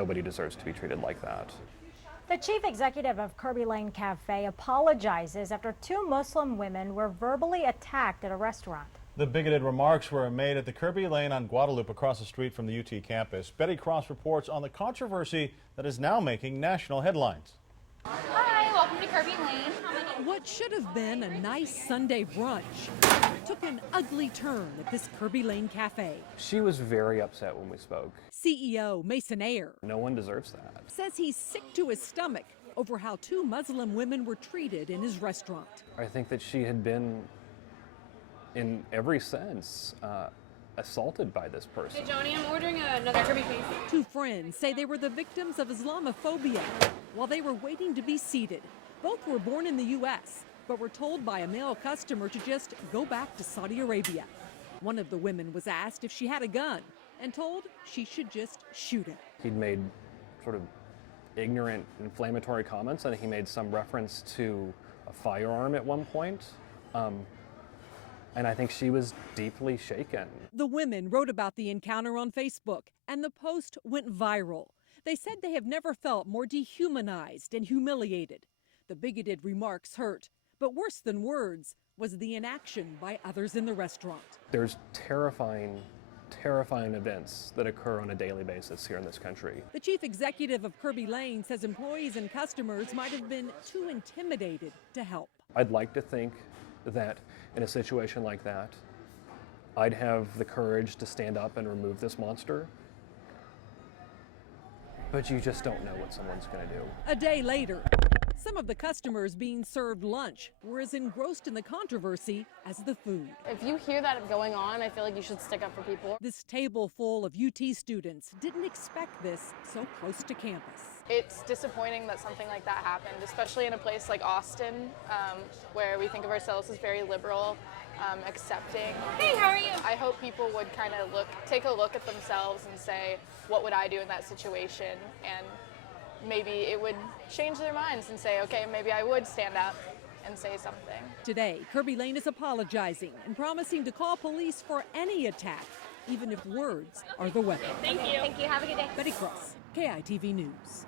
Nobody deserves to be treated like that. The chief executive of Kerbey Lane Cafe apologizes after two Muslim women were verbally attacked at a restaurant. The bigoted remarks were made at the Kerbey Lane on Guadalupe across the street from the UT campus. Betty Cross reports on the controversy that is now making national headlines. Hi, welcome to Kerbey Lane. What should have been a nice Sunday brunch took an ugly turn at this Kerbey Lane Cafe. She was very upset when we spoke. CEO Mason Ayer No one deserves that. says he's sick to his stomach over how two Muslim women were treated in his restaurant. I think that she had been, in every sense, assaulted by this person. Hey, Joni, I'm ordering another Kerbey, please. Two friends say they were the victims of Islamophobia while they were waiting to be seated. Both were born in the U.S., but were told by a male customer to just go back to Saudi Arabia. One of the women was asked if she had a gun and told she should just shoot him. He'd made sort of ignorant, inflammatory comments, and he made some reference to a firearm at one point. And I think she was deeply shaken. The women wrote about the encounter on Facebook, and the post went viral. They said they have never felt more dehumanized and humiliated. The bigoted remarks hurt, but worse than words was the inaction by others in the restaurant. There's terrifying events that occur on a daily basis here in this country. The chief executive of Kerbey Lane says employees and customers might have been too intimidated to help. I'd like to think that in a situation like that, I'd have the courage to stand up and remove this monster. But you just don't know what someone's going to do. A day later, some of the customers being served lunch were as engrossed in the controversy as the food. If you hear that going on, I feel like you should stick up for people. This table full of UT students didn't expect this so close to campus. It's disappointing that something like that happened, especially in a place like Austin, where we think of ourselves as very liberal, accepting. Hey, how are you? I hope people would kind of take a look at themselves and say, what would I do in that situation? And maybe it would change their minds and say, okay, maybe I would stand up and say something. Today, Kerbey Lane is apologizing and promising to call police for any attack, even if words are the weapon. Thank you. Thank you. Have a good day. Betty Cross, KITV News.